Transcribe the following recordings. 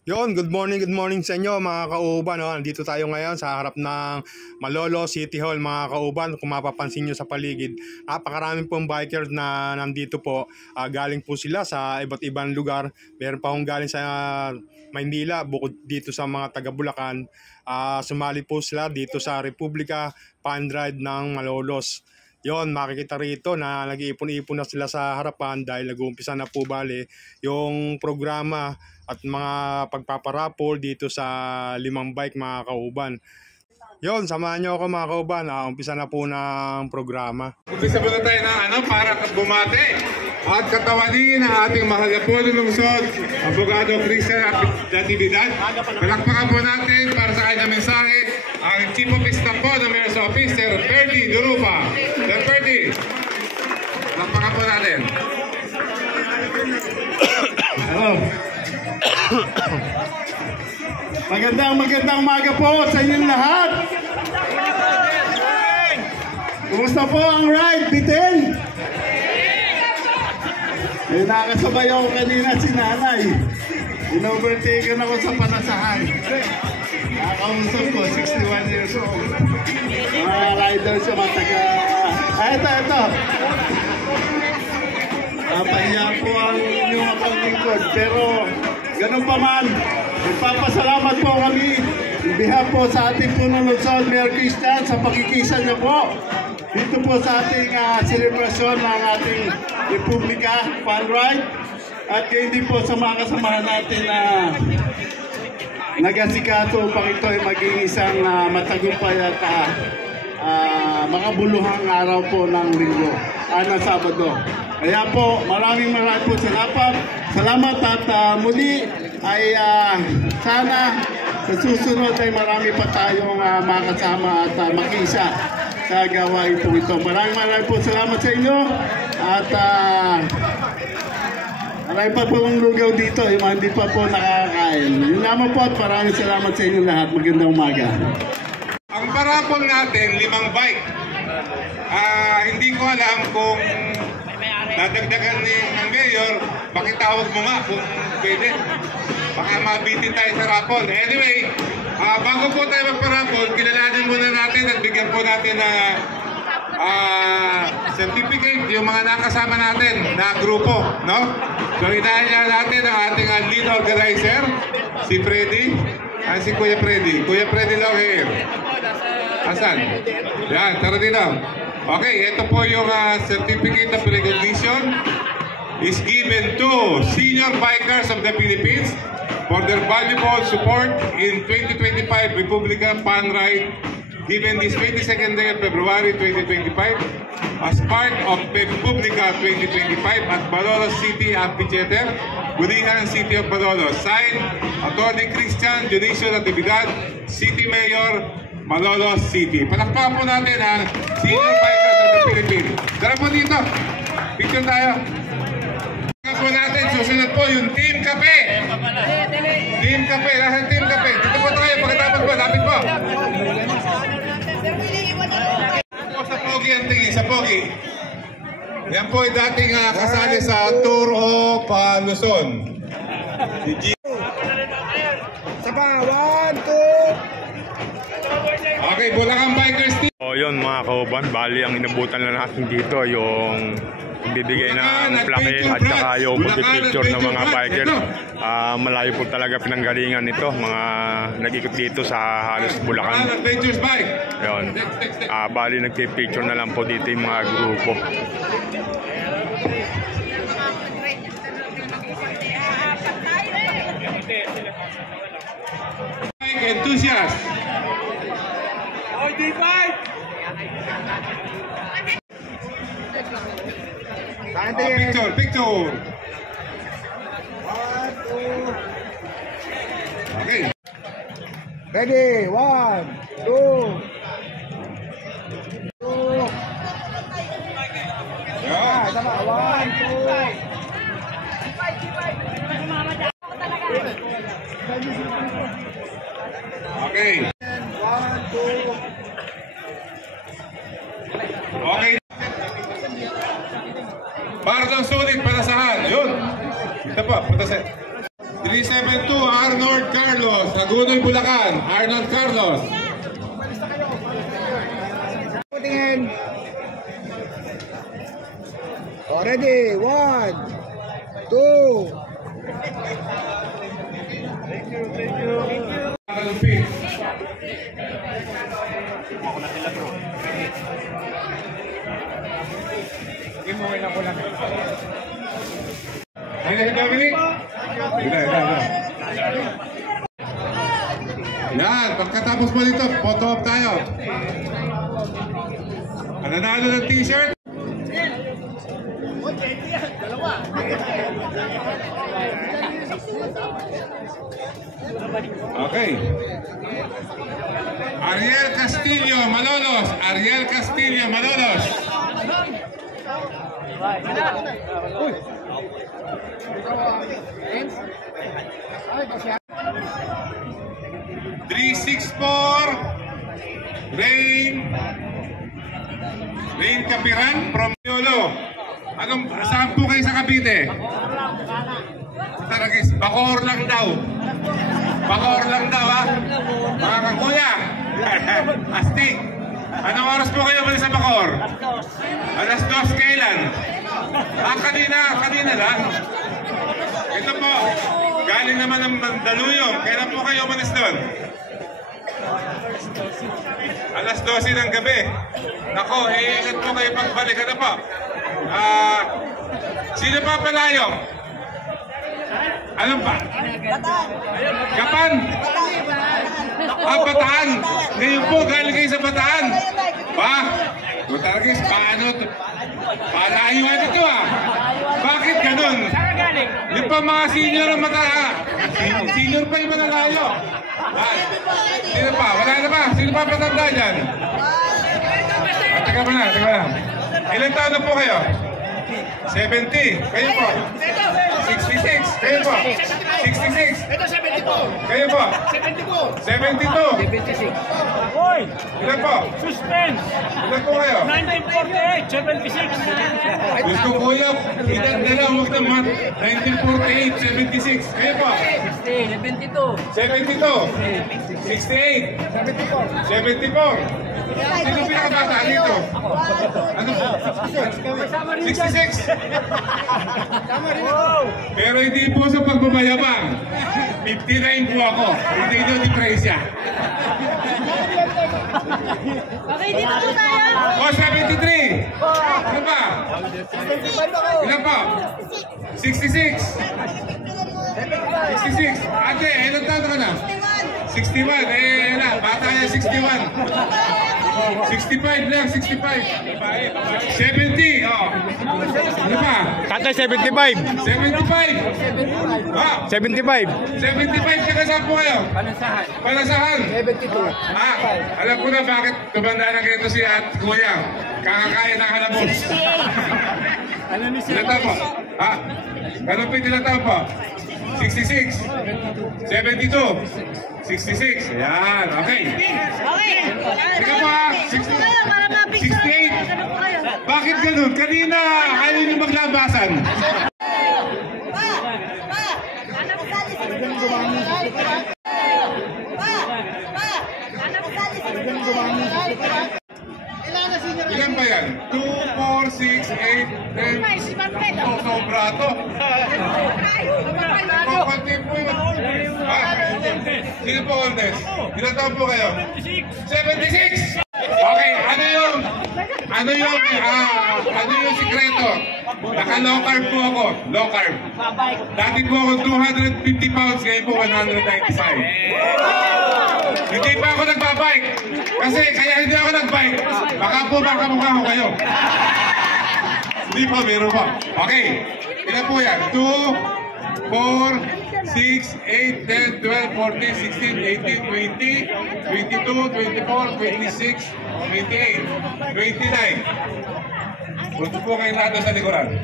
Good morning sa inyo mga kauban. Nandito tayo ngayon sa harap ng Malolo City Hall mga kauban. Kung mapapansin nyo sa paligid, napakaraming pong bikers na nandito po. Galing po sila sa iba't ibang lugar. Meron pa akong galing sa Maynila, bukod dito sa mga taga Bulacan. Sumali po sila dito sa Republika Fun Ride ng Malolos. Makikita rito na nag-iipon-ipon na sila sa harapan dahil nag-uumpisa na po bali yung programa at mga pagpaparapol dito sa 5 bike mga kauban. Samahan nyo ako mga kauban. Umpisa na po ng programa. Umpisa po na tayo na para bumate at katawanin ang ating mahal na po lungsod, Abogado Christian Natividad. Palakpakan po natin para sa kanyang mensahe ang Chief of Staff po ng Mayor's Office, Sir Ferdy Durupa. Sir Ferdy, palakpakan po natin. Hello. Magandang umaga po sa inyong lahat. Kumusta po ang ride, Bitin? Nakasabay ako kanina si nanay. In-overtaken ako sa panasahan. Nakausap ko, 61 years old. Mga riders sa mataga. Ito. Napahiya po ang inyong akong lingkod. Pero ganun pa man, nagpapasalamat po kami in behalf po sa ating punong lungsod, Mayor Christian, sa pakikisa niyo po dito po sa ating selebrasyon ng ating Republika Fun Ride. At gayon din po sa mga kasamahan natin na nagasikaso upang ito ay maging isang matagumpay at makabuluhang araw po ng linggo, ng Sabado. Kaya po, maraming po salamat at muli ay sana sa susunod ay marami pa tayong makasama at makisa sa gawain po ito. Maraming po salamat sa inyo at marami pa pong lugaw dito, hindi pa po nakakain. Yun lamang po at maraming salamat sa inyo lahat. Magandang umaga. Ang parapol natin, 5 bike. Hindi ko alam kung dadagdagan ng mayor, pakitawag mo nga kung pwede. Baka mabitin tayo sa rapol. Anyway, bago po tayo magparapol, kilalanin muna natin at bigyan po natin na certificate yung mga nakasama natin na grupo, no? So inaanya natin ang ating lead organizer, si Freddy, si Kuya Freddy. Kuya Freddy lang here. Asan? Yan, tara dito. Okay, ito po yung certificate of recognition is given to senior bikers of the Philippines for their valuable support in 2025 Republika Fun Ride given this 22nd day of February 2025 as part of Republika 2025 at Malolos City Amphitheater, Bulihan, City of Malolos. Signed, Atty. Christian Dionisio Natividad, City Mayor, Malolos City. Palakpakan po natin ang senior bikers of the Philippines. Tara po dito. Picture tayo. Palakpakan po natin. Susunod po yung Team Cafe. Team Cafe. Lahat Team Cafe. Dito po tayo. Pagkatapos po. Lapit po. Sa Pogi ang tingin. Sa Pogi. Yan po yung dating kasali sa Tour of Luzon. Saba, 1, 2. Okay, Bulacan Bikers Team. Mga kauban, bali ang inabutan na natin dito yung bibigay ng plaque at saka yung picture ng mga bikers. Malayo po talaga pinanggalingan nito, mga nag-ikot dito sa halos Bulacan. Bali nagpipicture na lang po dito yung mga grupo. Enthusiast. Picture. 1, 2. Okay. Ready, 1, 2. Yeah. Tama, 1, 2. Okay. 1, 2. Okay. Para lang sulit, panasahan. Yun. Ito pa, panasahan. 372 Arnold Carlos, Agunoy, Bulacan. Arnold Carlos. Tingin. Oh, ready. 1, 2. Kalupit. Ayun na si Dominic. Yan, pagkatapos mo dito, photo op tayo. Nanalo ng t-shirt. Okay. Ariel Castillo, Malolos. Ariel Castillo, Malolos. Three, 6-4. Rain Capiran from Yolo. Saan po kayo sa Cavite? Taragis, Bacoor lang daw. Bacoor lang daw, ha? Mga kakuya. Astig. Anong oras po kayo balik sa Bacoor? Alas 2 kailan? Kanina lang. Ito po, galing naman ng Mandaluyong. Kailan po kayo umalis doon? Alas 12 ng gabi. Nako, ingat po kayo pagbalik. Ano po? Sino pa palayong? Ano pa? Kapan? Bataan. Ngayon po, galing kayo sa Bataan. Ba? Taragis, paano? Palayuan ito, ah. Bakit ganun? Yung pa mga senior ang senior pa yung manalayo. Sino pa? Wala na ba? Sino pa patanda dyan? Teka mo na. Ilan taon na po kayo? 70. Kayo po? 66. Kayo po? 66. Ito 72. Kayo po? 72. 72. 76. Hoy! Ilan po? Suspense! Ilan po kayo? 1948, 76. Gusto ko yun. Ilan na lang. Huwag naman. 1948, 76. Kayo po? 72. 72. 68. 74. Sino pinakabata dito? Ano po? 66. Pero hindi po sa pagbabayabang. 59 po ako. Hindi nyo di presya. Okay, dito po tayo. O, 73. Ano pa? Ilan po? 66. 66. Ate, ilan taon ka na? 61. Na, bata niya 61. 65 lang, 65. 70, oh. Ano pa? Tatay, 75. 75. Ah, 75. 75 ka saan po kayo? Palasahan. 72. Alam ko na bakit tumanda na kayo si at kuya. Kakakain ng halabos. Ilan taon po? Kalupit ilan taon po? 66. 72. 66. Ayan, okay. Okay. Ikaw pa, 68. Bakit ganun? Kanina ayaw niyo maglabasan. Ilan ba yan? 2, 4, 6, 8, 10. Sobra to. Konti po yun. Sino po oldest? Ilan taon po kayo? 76! Okay, ano yung sikreto? Naka-low carb po ako. Low carb. Dati po ako 250 pounds, ngayon po 195. Hindi pa ako nagbabike. Kasi kaya hindi ako nagbike. Baka po makamukha ko kayo. Hindi po, meron po. Okay, ilan po yan? 2, 4, 6, 8, 10, 12, 14, 16, 18, 20, 22, 24, 26, 28, 29. Punto po kayo lahat sa likuran.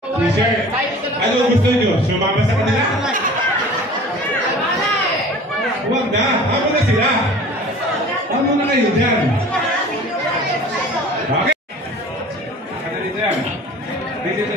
Teacher, ano gusto nyo? Sumama sa kanila? Huwag na. Ako na sila. Ano na kayo dyan? Okay. Ano dito yan? Dito.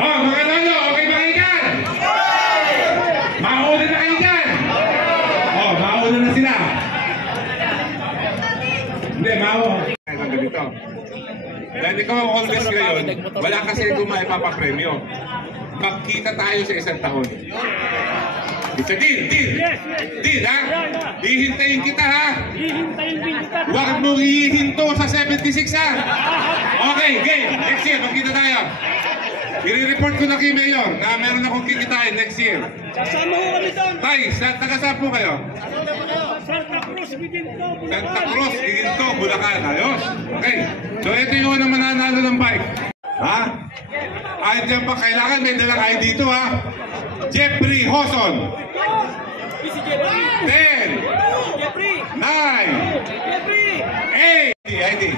Mga lalo, okay ikaw ang oldest ngayon, wala kasi kung maipapapremyo. Magkita tayo sa isang taon. It's a deal, deal. Deal, ha? Hihintayin kita, ha? Hihintayin din kita. Huwag mong hihinto sa 76, ha? Okay, game. Next year, magkita tayo. I-report ko na kay Mayor na meron akong kikitain next year. Kasama ko kami doon. Tay, taga-saan po kayo? Santa Cruz, Giginto, Santa Bulacan. Cruz, Giginto, Bulacan. Ayos. Okay. So ito yung unang mananalo ng bike. Ha? Ay, dyan pa kailangan may dalang ID dito, ha? Jeffrey Hoson. 10, 9, 8, ID.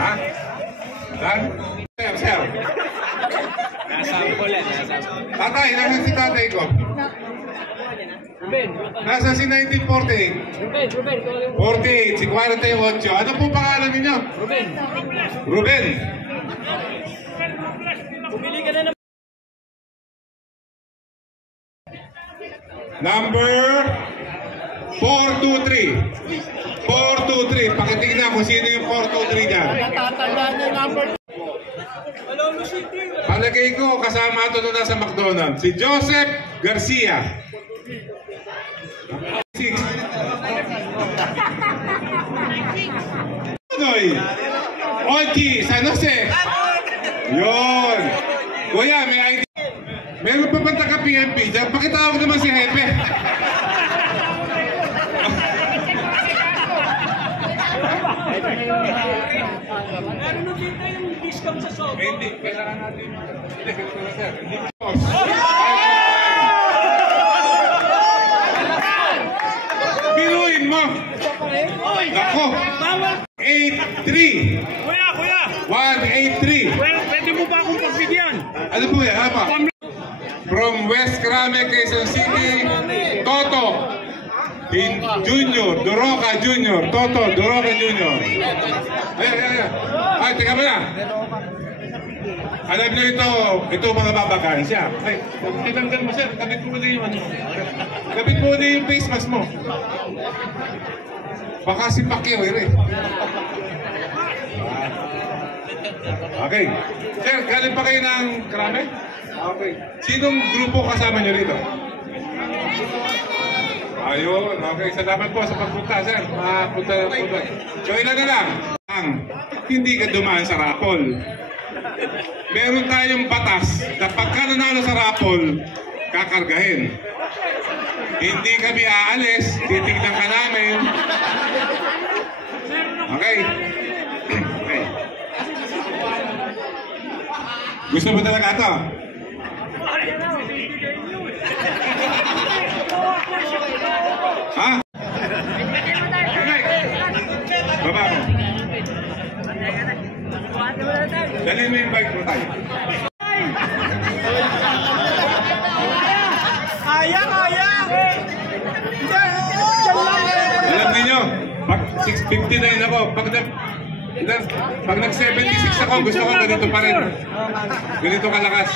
Ha? Dan? Sir. Tatay, nasan si tatay ko? Nasa si 1948. 48, si 48. Ano po pangalan ninyo? Ruben. Pumili ka na naman. Number 423. 423. Pakitingnan kung sino yung 423 dyan. Natatandaan niyo number. Palagay ko kasama ito na sa McDonald's. Si Joseph Garcia. 6. Noy. Ochi, San Jose. Yun. Kuya, may ID. Meron pa bang taga-PNP dyan? Pakitawag naman si Hepe. Meron na dito yung discount sa Sogo. Hindi, kailangan natin. Hindi, kailangan sir. Biruin mo. Ako. 8-3. Kuya! 1-8-3. Pwede mo ba akong pagbigyan? Ano po yan? Apa? From West Crame, Quezon City, Toto. Junior, Doroca Junior. Toto, Doroca Junior. Ayan. Ay, teka mo na. Alam niyo ito mga babagansya. Ay, tinanggal mo sir, kabit mo na yung ano. Kabit mo na yung face mask mo. Baka si Pacquiao eh. Okay. Sir, galing pa kayo ng Krame? Okay. Sinong grupo kasama niyo rito? Ayun, okay. Salamat po sa pagpunta, sir. Punta. So, ilan na lang? Hindi ka dumaan sa raffle. Meron tayong batas na pagka nanalo sa raffle, kakargahin. Hindi kami aalis, titignan ka namin. Okay. Okay. Gusto mo talaga ito? Ha? Baba mo. Dali mo yung bike mo tayo. Kaya! Alam niyo, pag 6:59 ako, pag nag-76 ako, gusto ko ganito pa rin. Ganito kalakas.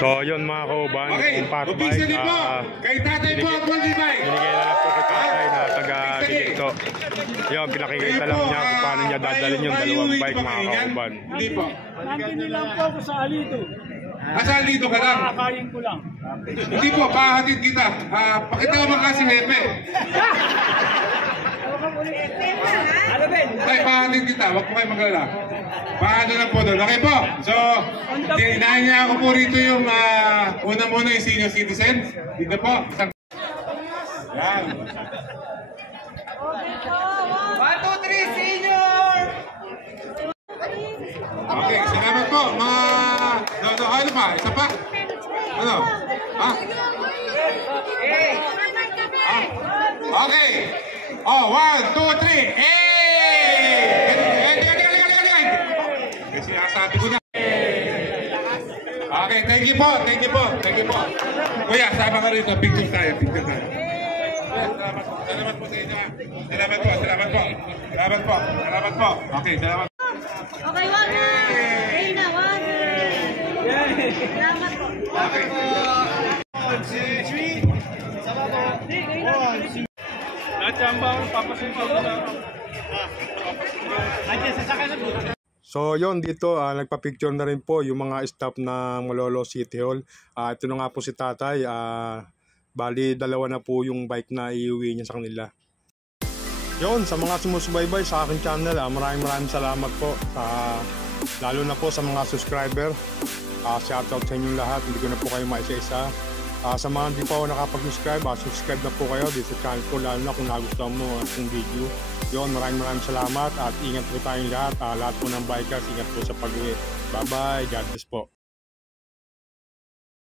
So yun mga kauban, Okay, yung part umpisa bike, din po. Kay tatay po ang mag-bike. binigay na lang po kay tatay na taga-Giginto. Yun, pinakikita lang niya kung paano niya dadalhin yung dalawang bike mga kauban. Hindi po. Nandun lang po ako sa Alito. Asal dito ka lang? Nakakain ko lang. Hindi po, pahatid kita. Pakita mo kasi Hepe. Ay, pahatid kita. Huwag po kayo magalala. Paano lang po doon. Okay po. So, tinahan niya ako po rito yung una-muna yung senior citizen. Dito po. Yan. 1, 2, 3, senior! Okay, salamat po. Ano pa? Isa pa? Ano? Ha? Okay. Oh, 1, 2, 3. Kasi sabi ko na. Okay, thank you po. Kuya, sama ka rito. Picture tayo. Salamat po sa inyo. Salamat po. Okay, salamat. Okay, 1. Ayun na, 1. Salamat po. Okay. Lahat yan ba? Papasin pa ako na. So yon dito nagpa-picture na rin po yung mga staff ng Malolos City Hall. Ito na nga po si tatay. Bali dalawa na po yung bike na iuwi niya sa kanila. Yon, sa mga sumusubaybay sa aking channel, maraming salamat po. Lalo na po sa mga subscriber. Shoutout sa inyong lahat. Hindi ko na po kayo maisa-isa. Sa mga hindi pa ako nakapag-subscribe, subscribe na po kayo dito sa channel ko, lalo na kung nagustuhan mo ang video. Yon, maraming salamat at ingat po tayong lahat. Lahat po ng bikers, ingat po sa pag-uwi. Bye-bye. God bless po.